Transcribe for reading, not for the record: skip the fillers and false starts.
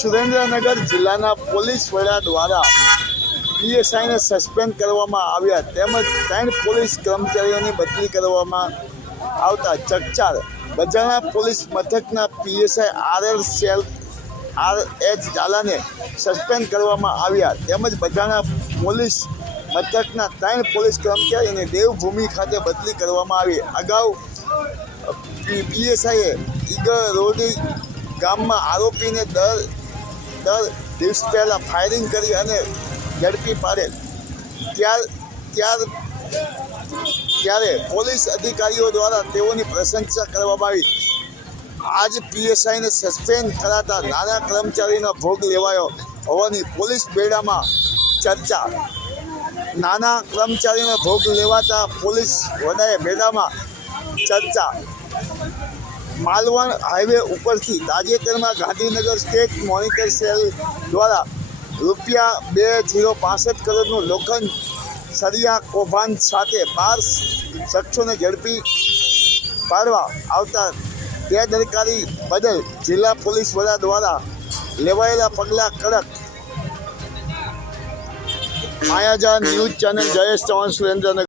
સુરેન્દ્રનગર જિલ્લાના પોલીસ વડા દ્વારા પીએસઆઈને સસ્પેન્ડ કરવામાં આવ્યા તેમજ 3 પોલીસ કર્મચારીઓની બદલી કરવામાં આવતા ચકચાર બજાણા પોલીસ મથકના પીએસઆઈ RH ઝાલાને સસ્પેન્ડ કરવામાં આવ્યા તેમજ બજાણા પોલીસ મથકના 3 પોલીસ કર્મચારીઓને દેવભૂમિ ખાતે બદલી કરવામાં આવી। અગાઉ પીએસઆઈએ ઈગરોડી ગામમાં આરોપીને દર દિવસ પહેલાં ફાયરિંગ કરી અને ઝડપી પાડેલ ત્યારે પોલીસ અધિકારીઓ દ્વારા તેઓની પ્રશંસા કરવામાં આવી। આજ પીએસઆઈને સસ્પેન્ડ કરાતા નાના કર્મચારીનો ભોગ લેવાયો હોવાની પોલીસ બેડામાં ચર્ચા। નાના કર્મચારીનો ભોગ લેવાતા પોલીસ વડાએ બેડામાં ચર્ચા। માલવણ હાઈવે ઉપરથી તાજેતરમાં ગાંધીનગર સ્ટેટ મોનિટર સેલ દ્વારા ₹2065 કરોડનું લોખંડ સળિયા કૌભાંડ સાથે 12 શખ્સોને ઝડપી પાડવા આવતા બેદરકારી બદલ જિલ્લા પોલીસ વડા દ્વારા લેવાયેલા પગલાં કડક। માયાજાળ ન્યૂઝ ચેનલ જયેશ ચૌહાણ, સુરેન્દ્રનગર।